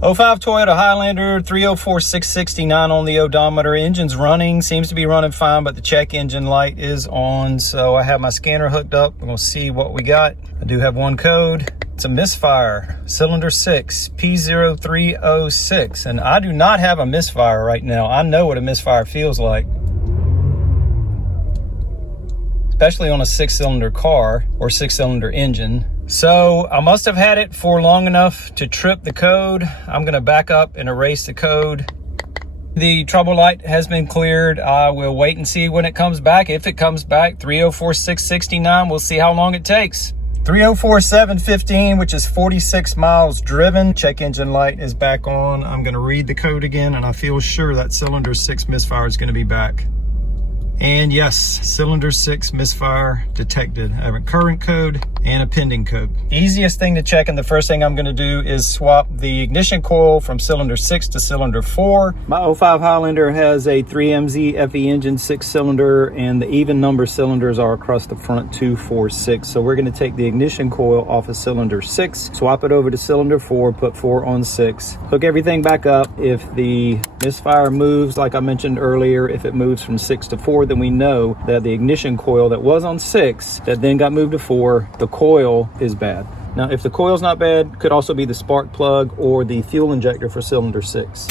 05 Toyota Highlander, 304669 on the odometer. Engine's running, seems to be running fine, but the check engine light is on. So I have my scanner hooked up. We're gonna see what we got. I do have one code. It's a misfire, cylinder 6, P0306. And I do not have a misfire right now. I know what a misfire feels like, especially on a 6-cylinder car or 6-cylinder engine. So I must have had it for long enough to trip the code. I'm gonna back up and erase the code. The trouble light has been cleared. I will wait and see when it comes back. If it comes back, 304669, we'll see how long it takes. 304715, which is 46 miles driven. Check engine light is back on. I'm gonna read the code again, and I feel sure that cylinder 6 misfire is gonna be back. And yes, cylinder 6 misfire detected. I have a current code and a pending code. Easiest thing to check, and the first thing I'm gonna do is swap the ignition coil from cylinder 6 to cylinder 4. My 05 Highlander has a 3MZ FE engine, 6-cylinder, and the even number cylinders are across the front, 2, 4, 6. So we're gonna take the ignition coil off of cylinder 6, swap it over to cylinder 4, put 4 on 6, hook everything back up. If the misfire moves, like I mentioned earlier, if it moves from 6 to 4, then we know that the ignition coil that was on 6 that then got moved to 4, the coil is bad. Now, if the coil's not bad, could also be the spark plug or the fuel injector for cylinder 6.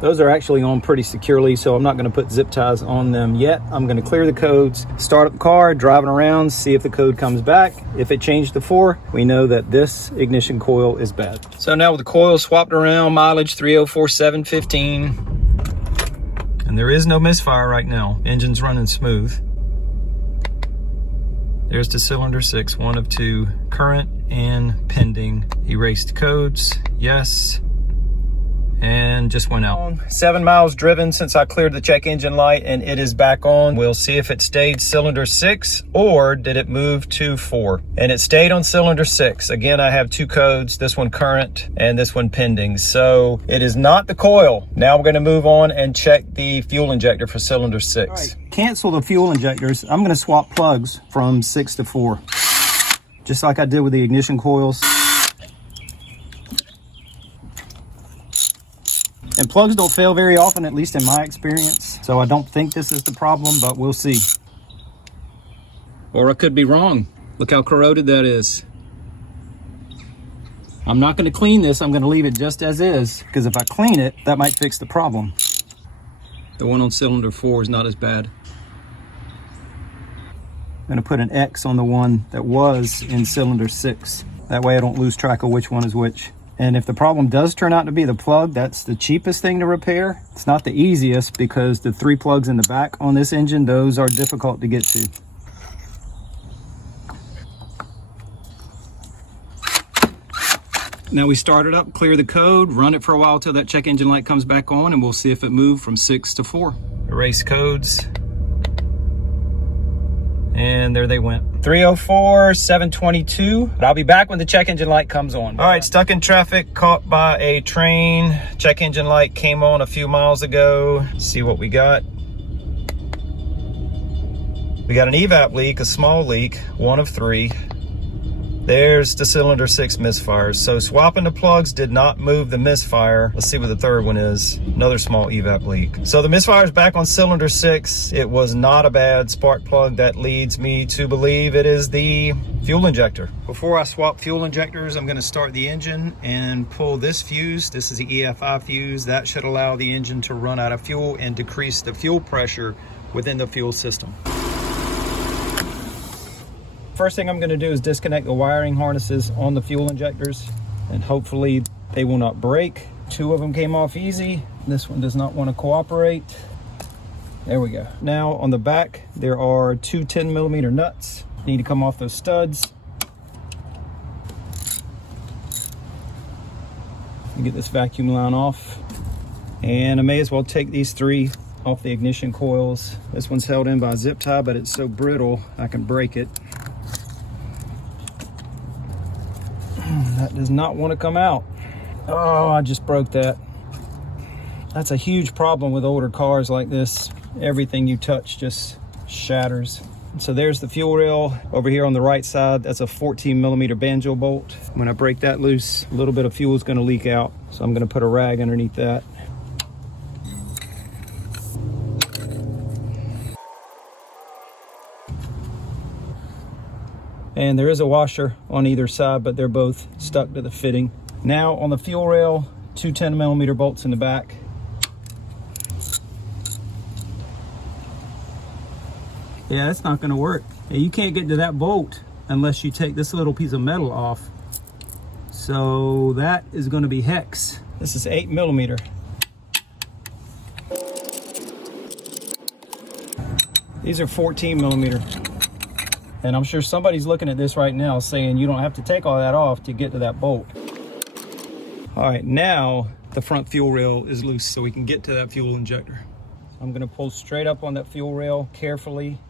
Those are actually on pretty securely, so I'm not going to put zip ties on them yet. I'm going to clear the codes, start up the car, driving around, see if the code comes back. If it changed to 4, we know that this ignition coil is bad. So now with the coil swapped around, mileage 304715, and there is no misfire right now. Engine's running smooth. There's the cylinder 6, 1 of 2, current and pending. Erased codes, yes. And just went out. 7 miles driven since I cleared the check engine light, and it is back on. We'll see if it stayed cylinder 6 or did it move to 4. And it stayed on cylinder 6. Again, I have 2 codes, this one current and this one pending. So it is not the coil. Now we're gonna move on and check the fuel injector for cylinder 6. All right, cancel the fuel injectors. I'm gonna swap plugs from 6 to 4, just like I did with the ignition coils. And plugs don't fail very often, at least in my experience. So I don't think this is the problem, but we'll see. Or I could be wrong. Look how corroded that is. I'm not gonna clean this, I'm gonna leave it just as is, because if I clean it, that might fix the problem. The one on cylinder 4 is not as bad. I'm gonna put an X on the one that was in cylinder 6. That way I don't lose track of which one is which. And if the problem does turn out to be the plug, that's the cheapest thing to repair. It's not the easiest because the 3 plugs in the back on this engine, those are difficult to get to. Now we start it up, clear the code, run it for a while till that check engine light comes back on, and we'll see if it moved from 6 to 4. Erase codes. And there they went. 304722. But I'll be back when the check engine light comes on. All right, stuck in traffic, caught by a train. Check engine light came on a few miles ago. Let's see what we got. We got an evap leak, a small leak, 1 of 3. There's the cylinder 6 misfires. So swapping the plugs did not move the misfire. Let's see what the third one is. Another small evap leak. So the misfire is back on cylinder 6. It was not a bad spark plug. That leads me to believe it is the fuel injector. Before I swap fuel injectors, I'm gonna start the engine and pull this fuse. This is the EFI fuse. That should allow the engine to run out of fuel and decrease the fuel pressure within the fuel system. First thing I'm going to do is disconnect the wiring harnesses on the fuel injectors, and hopefully they will not break. 2 of them came off easy. This one does not want to cooperate. There we go. Now on the back there are 2 10mm nuts. Need to come off those studs. Get this vacuum line off, and I may as well take these 3 off the ignition coils. This one's held in by a zip tie, but it's so brittle I can break it. That does not want to come out. Oh, I just broke that. That's a huge problem with older cars like this. everything you touch just shatters. So there's the fuel rail over here on the right side. That's a 14mm banjo bolt. When I break that loose, a little bit of fuel is going to leak out. So I'm going to put a rag underneath that. And there is a washer on either side, but they're both stuck to the fitting. Now on the fuel rail, two 10mm bolts in the back. Yeah, that's not gonna work. You can't get to that bolt unless you take this little piece of metal off. So that is gonna be hex. This is 8mm. These are 14mm. And I'm sure somebody's looking at this right now saying you don't have to take all that off to get to that bolt. All right, now the front fuel rail is loose so we can get to that fuel injector. I'm gonna pull straight up on that fuel rail carefully.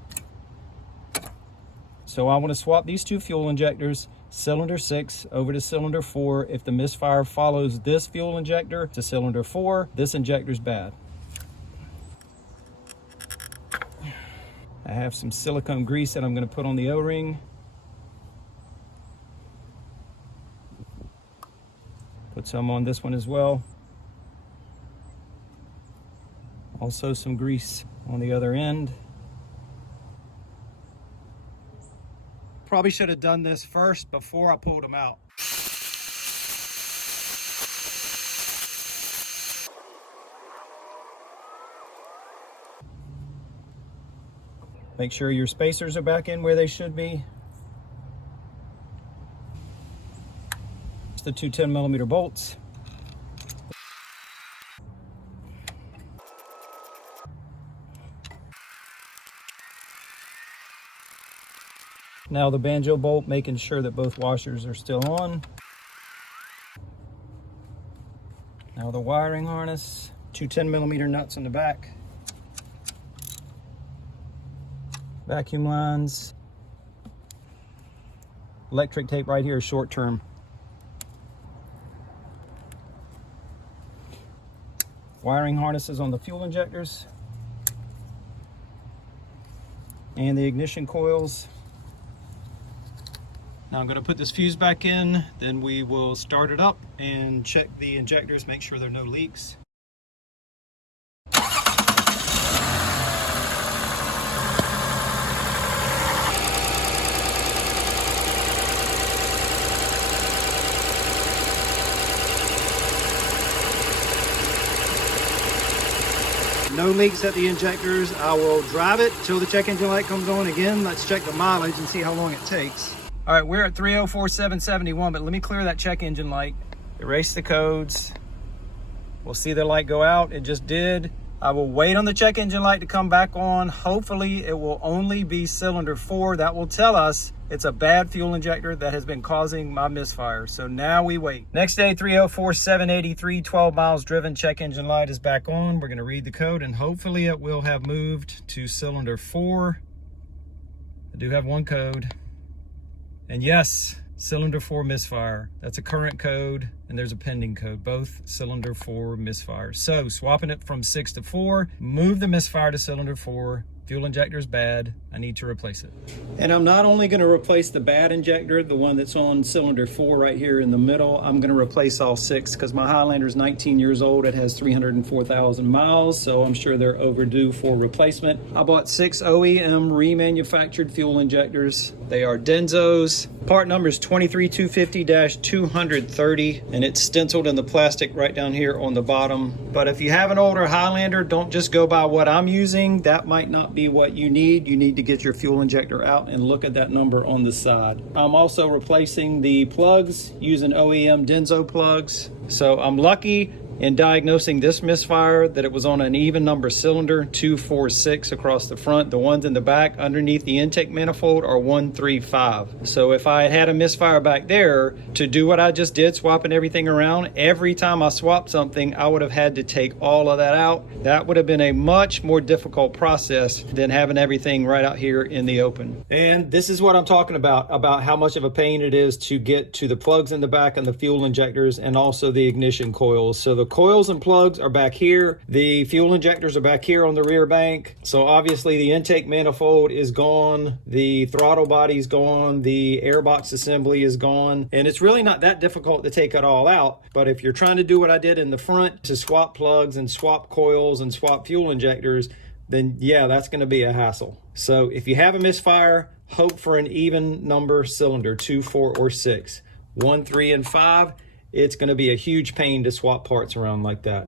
So I want to swap these two fuel injectors, cylinder 6 over to cylinder 4. If the misfire follows this fuel injector to cylinder 4, this injector's bad. I have some silicone grease that I'm going to put on the O-ring. Put some on this one as well. Also some grease on the other end. Probably should have done this first before I pulled them out. Make sure your spacers are back in where they should be. It's the two 10mm bolts. Now the banjo bolt, making sure that both washers are still on. Now the wiring harness, two 10mm nuts on the back. Vacuum lines. Electric tape right here is short term. Wiring harnesses on the fuel injectors. And the ignition coils. Now I'm going to put this fuse back in, then we will start it up and check the injectors, make sure there are no leaks. No leaks at the injectors. I will drive it till the check engine light comes on again. Let's check the mileage and see how long it takes. All right, we're at 304,771, but let me clear that check engine light. Erase the codes. We'll see the light go out. It just did. I will wait on the check engine light to come back on. Hopefully it will only be cylinder 4. That will tell us it's a bad fuel injector that has been causing my misfire. So now we wait. Next day, 304,783, 12 miles driven, check engine light is back on. We're gonna read the code and hopefully it will have moved to cylinder 4. I do have one code. And yes, cylinder 4 misfire. That's a current code and there's a pending code, both cylinder 4 misfire. So swapping it from 6 to 4, move the misfire to cylinder 4. Fuel injector is bad. I need to replace it. And I'm not only going to replace the bad injector, the one that's on cylinder 4 right here in the middle, I'm going to replace all 6 because my Highlander is 19 years old. It has 304,000 miles, so I'm sure they're overdue for replacement. I bought 6 OEM remanufactured fuel injectors. They are Denzos. Part number is 23250-230, and it's stenciled in the plastic right down here on the bottom. But if you have an older Highlander, don't just go by what I'm using. That might not be what you need. You need to get your fuel injector out and look at that number on the side. I'm also replacing the plugs using OEM Denso plugs. So I'm lucky in diagnosing this misfire that it was on an even number cylinder, 246 across the front. The ones in the back underneath the intake manifold are 135. So if I had a misfire back there, to do what I just did, swapping everything around, every time I swapped something, I would have had to take all of that out. That would have been a much more difficult process than having everything right out here in the open. And this is what I'm talking about how much of a pain it is to get to the plugs in the back and the fuel injectors and also the ignition coils. So the coils and plugs are back here. The fuel injectors are back here on the rear bank. So obviously the intake manifold is gone, the throttle body's gone, the airbox assembly is gone, and it's really not that difficult to take it all out. But if you're trying to do what I did in the front to swap plugs and swap coils and swap fuel injectors, then yeah, that's going to be a hassle. So if you have a misfire, hope for an even number cylinder, 2, 4, or 6. 1, 3, and 5, it's going to be a huge pain to swap parts around like that.